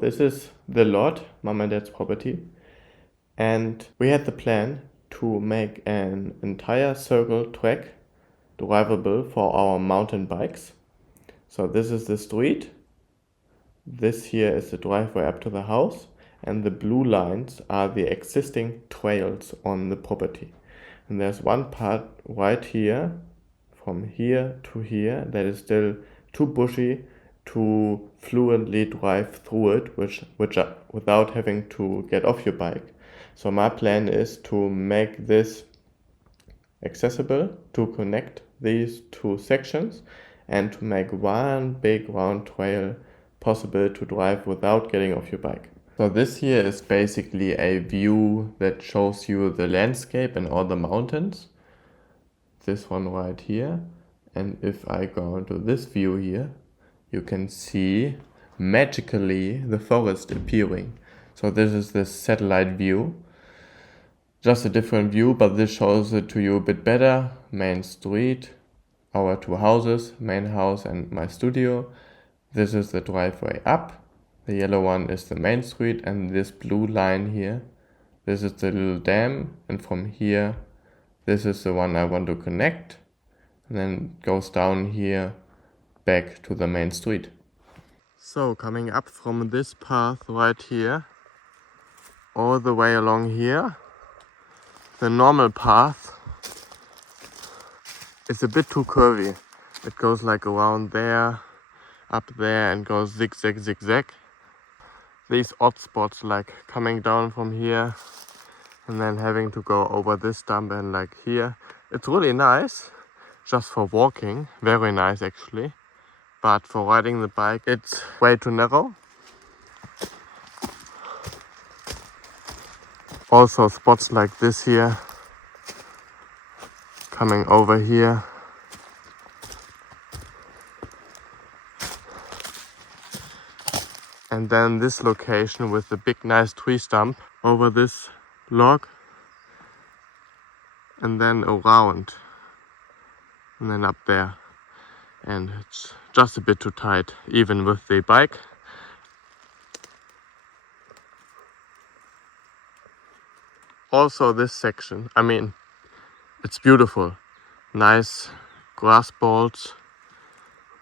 this is the lot, mom and dad's property, and we had the plan to make an entire circle track drivable for our mountain bikes. So this is the street, this here is the driveway up to the house, and the blue lines are the existing trails on the property. And there's one part right here, from here to here, that is still too bushy to fluently drive through it, without having to get off your bike. So my plan is to make this accessible, to connect these two sections, and to make one big round trail possible to drive without getting off your bike. So this here is basically a view that shows you the landscape and all the mountains. This one right here. And if I go into this view here, you can see magically the forest appearing. So this is the satellite view. Just a different view, but this shows it to you a bit better. Main street, our two houses, main house and my studio. This is the driveway up. The yellow one is the main street, and this blue line here, this is the little dam, and from here, this is the one I want to connect, and then goes down here back to the main street. So coming up from this path right here, all the way along here, the normal path is a bit too curvy. It goes like around there, up there, and goes zigzag, zigzag. These odd spots like coming down from here and then having to go over this dump and like here. It's really nice just for walking, very nice actually. But for riding the bike, it's way too narrow. Also spots like this here, coming over here. And then this location with the big nice tree stump over this log. And then around. And then up there. And it's just a bit too tight, even with the bike. Also this section, I mean, it's beautiful. Nice grass balls,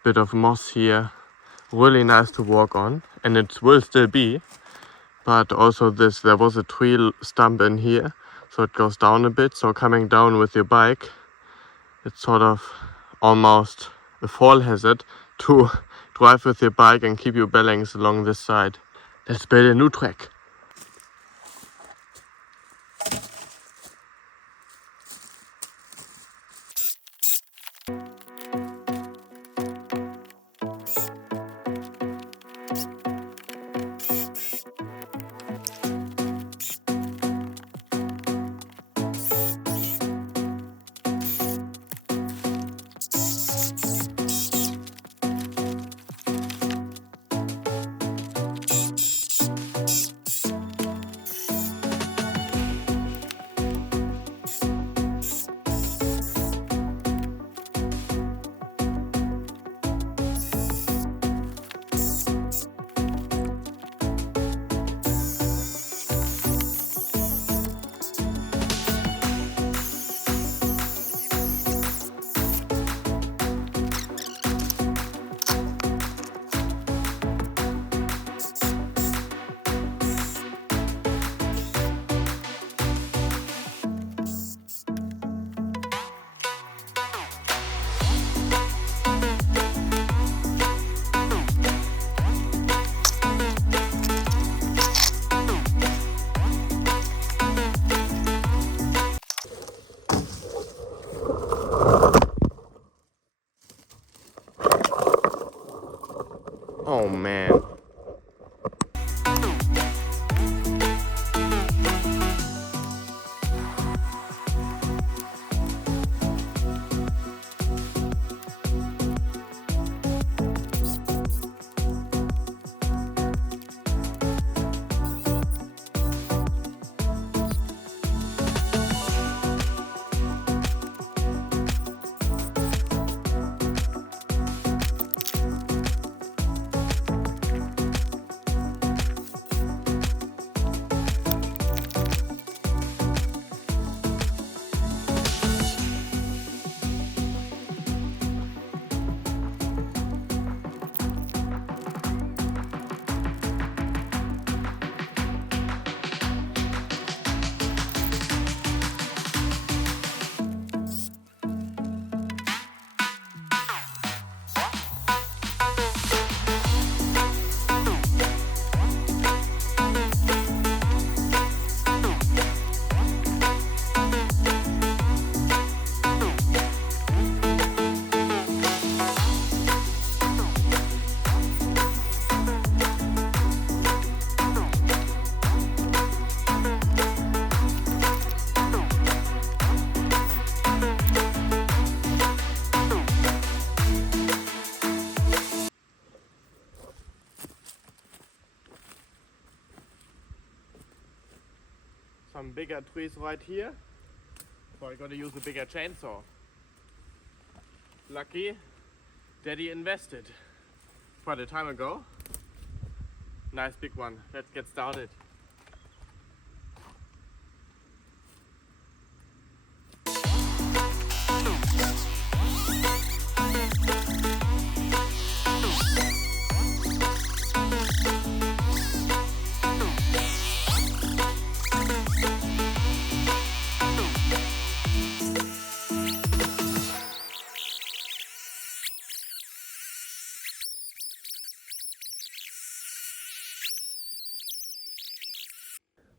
bit of moss here. Really nice to walk on, and it will still be. But also this, there was a tree stump in here, so it goes down a bit. So coming down with your bike, it's sort of almost a fall hazard to drive with your bike and keep your balance along this side. Let's build a new track. some bigger trees right here, so I gotta use a bigger chainsaw. Lucky, Daddy invested quite a time ago. Nice big one. Let's get started.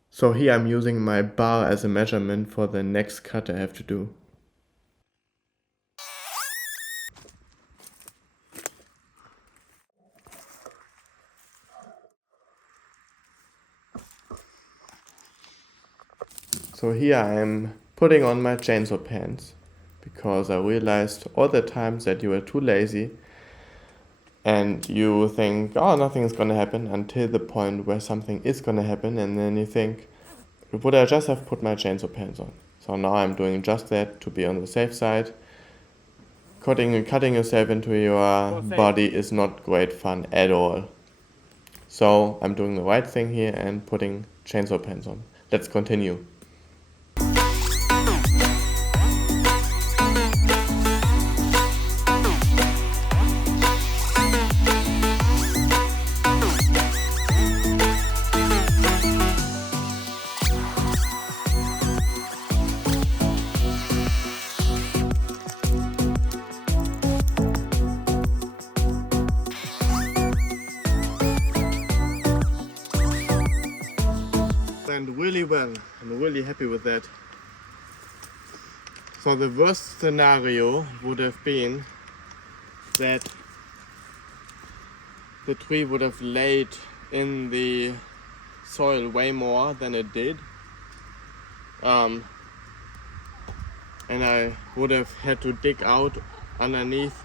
So here I'm using my bar as a measurement for the next cut I have to do. So here I am putting on my chainsaw pants because I realized all the times that you are too lazy and you think, oh, nothing is gonna happen until the point where something is gonna happen, and then you think, would I just have put my chainsaw pants on? So now I'm doing just that to be on the safe side. Cutting yourself into your body is not great fun at all. So I'm doing the right thing here and putting chainsaw pants on. Let's continue. Went really well. I'm really happy with that. So the worst scenario would have been that the tree would have laid in the soil way more than it did, and I would have had to dig out underneath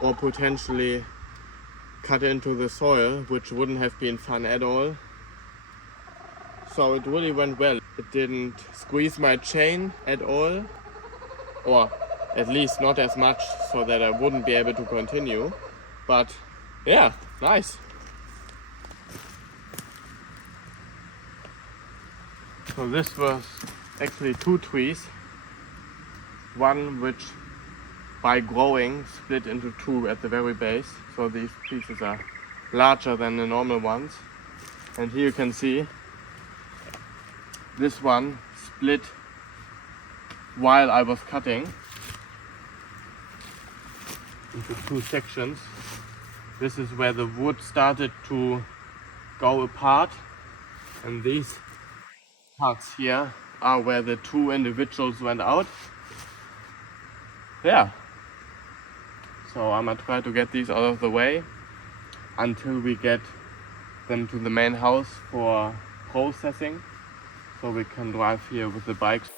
or potentially cut into the soil, which wouldn't have been fun at all. So it really went well. It didn't squeeze my chain at all, or at least not as much so that I wouldn't be able to continue. But yeah, nice. So this was actually two trees. One which by growing split into two at the very base. So these pieces are larger than the normal ones. And here you can see this one split while I was cutting into two sections. This is where the wood started to go apart, and these parts here are where the two individuals went out. Yeah, so I'm gonna try to get these out of the way until we get them to the main house for processing, so we can drive here with the bikes.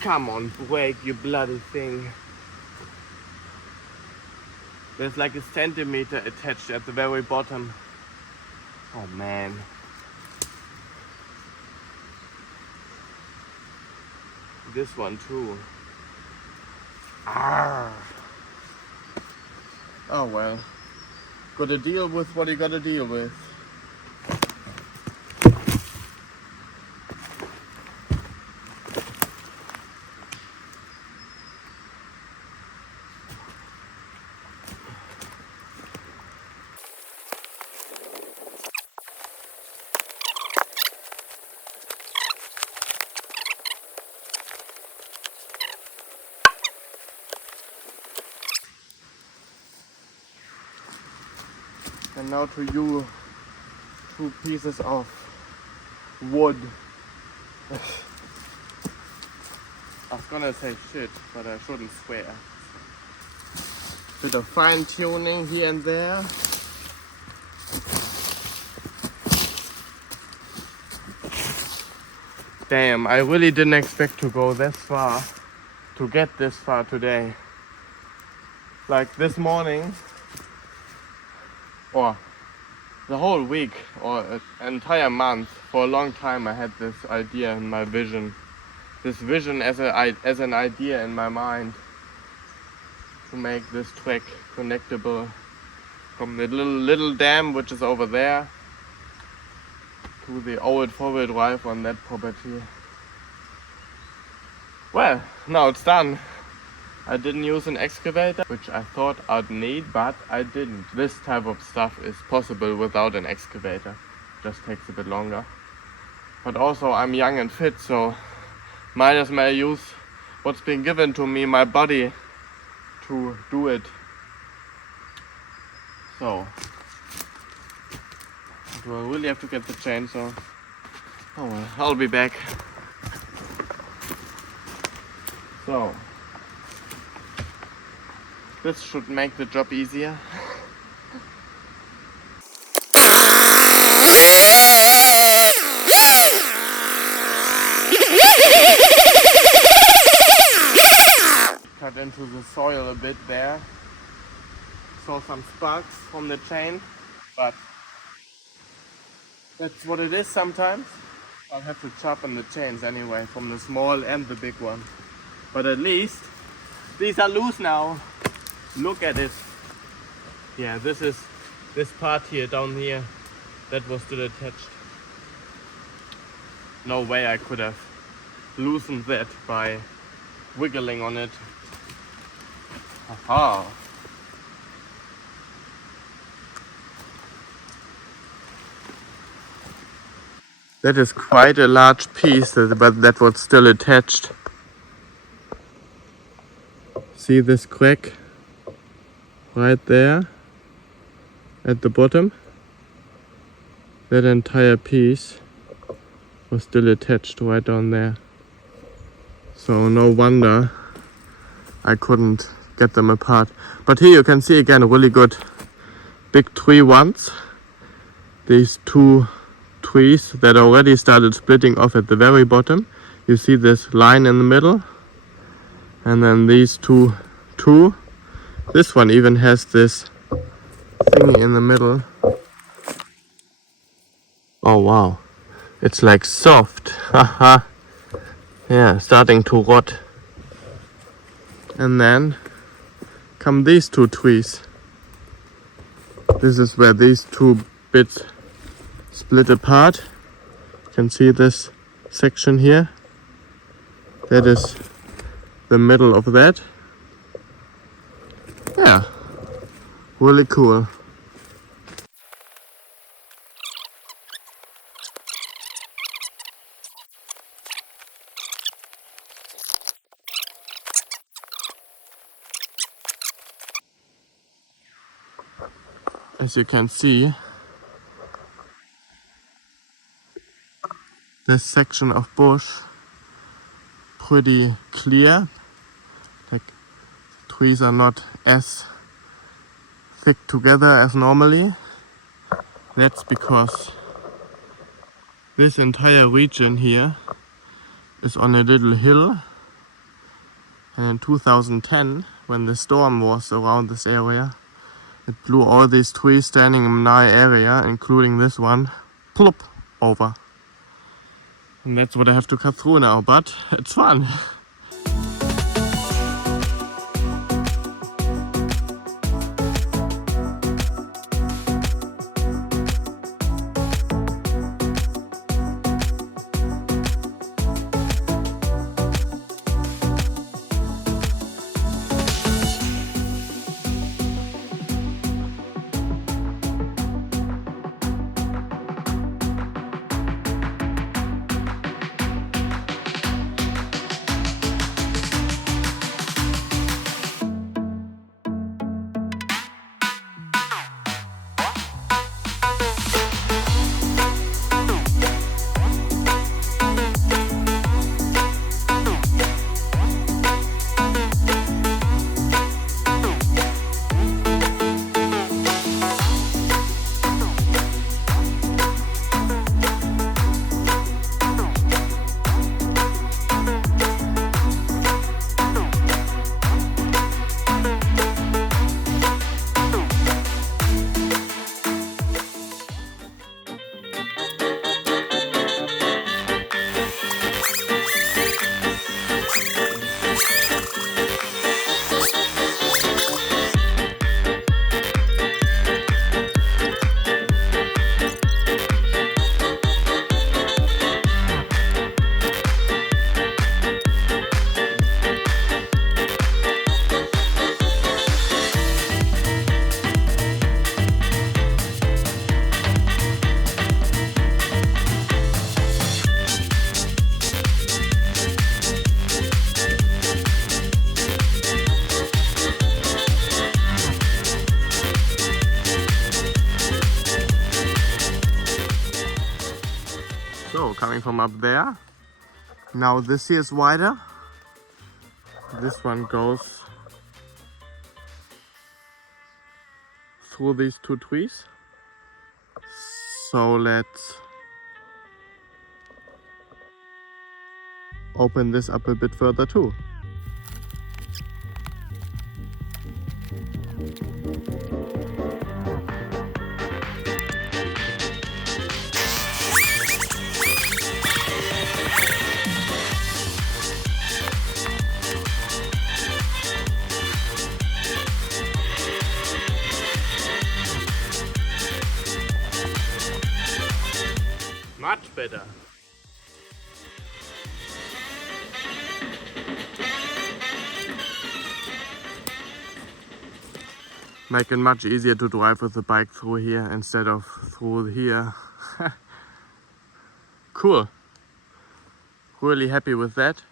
Come on, break, you bloody thing. There's like a centimeter attached at the very bottom. Oh man. This one too. Arrgh. Oh well. Gotta deal with what you gotta deal with. And now to you, two pieces of wood. I was gonna say shit, but I shouldn't swear. Bit of fine tuning here and there. Damn, I really didn't expect to go this far, to get this far today. Like this morning, or the whole week or an entire month, for a long time I had this idea in my vision. This vision as an idea in my mind to make this track connectable from the little dam which is over there to the old 4-wheel drive on that property. Well, now it's done. I didn't use an excavator, which I thought I'd need, but I didn't. This type of stuff is possible without an excavator. Just takes a bit longer. But also I'm young and fit, so might as well use what's been given to me, my body, to do it. So, do I really have to get the chainsaw? Oh well, I'll be back. So, this should make the job easier. Cut into the soil a bit there. Saw some sparks from the chain, but that's what it is sometimes. I'll have to chop in the chains anyway, from the small and the big one. But at least these are loose now. Look at it. Yeah, this part here down here that was still attached. No way I could have loosened that by wiggling on it. Aha. That is quite a large piece, but that was still attached. See this crack right there at the bottom? That entire piece was still attached right down there. So no wonder I couldn't get them apart. But here you can see again really good big tree ones. These two trees that already started splitting off at the very bottom. You see this line in the middle, and then these two. This one even has this thingy in the middle. Oh wow, it's like soft. Haha. Yeah, starting to rot. And then come these two trees. This is where these two bits split apart. You can see this section here. That is the middle of that. Yeah, really cool. As you can see, this section of bush pretty clear. Like, trees are not as thick together as normally. That's because this entire region here is on a little hill. And in 2010, when the storm was around this area, it blew all these trees standing in my area, including this one, plop, over. And that's what I have to cut through now, but it's fun. coming from up there. Now this here is wider. This one goes through these two trees. So let's open this up a bit further too. Much better. Make it much easier to drive with the bike through here instead of through here. Cool. Really happy with that.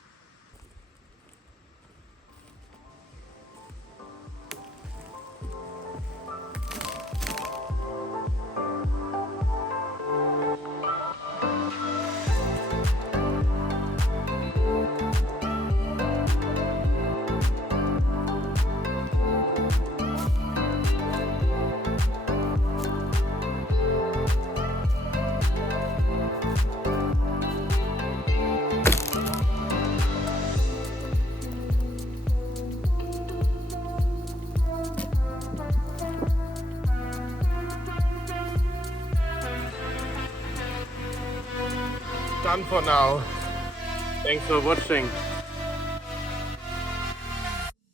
Done for now. Thanks for watching.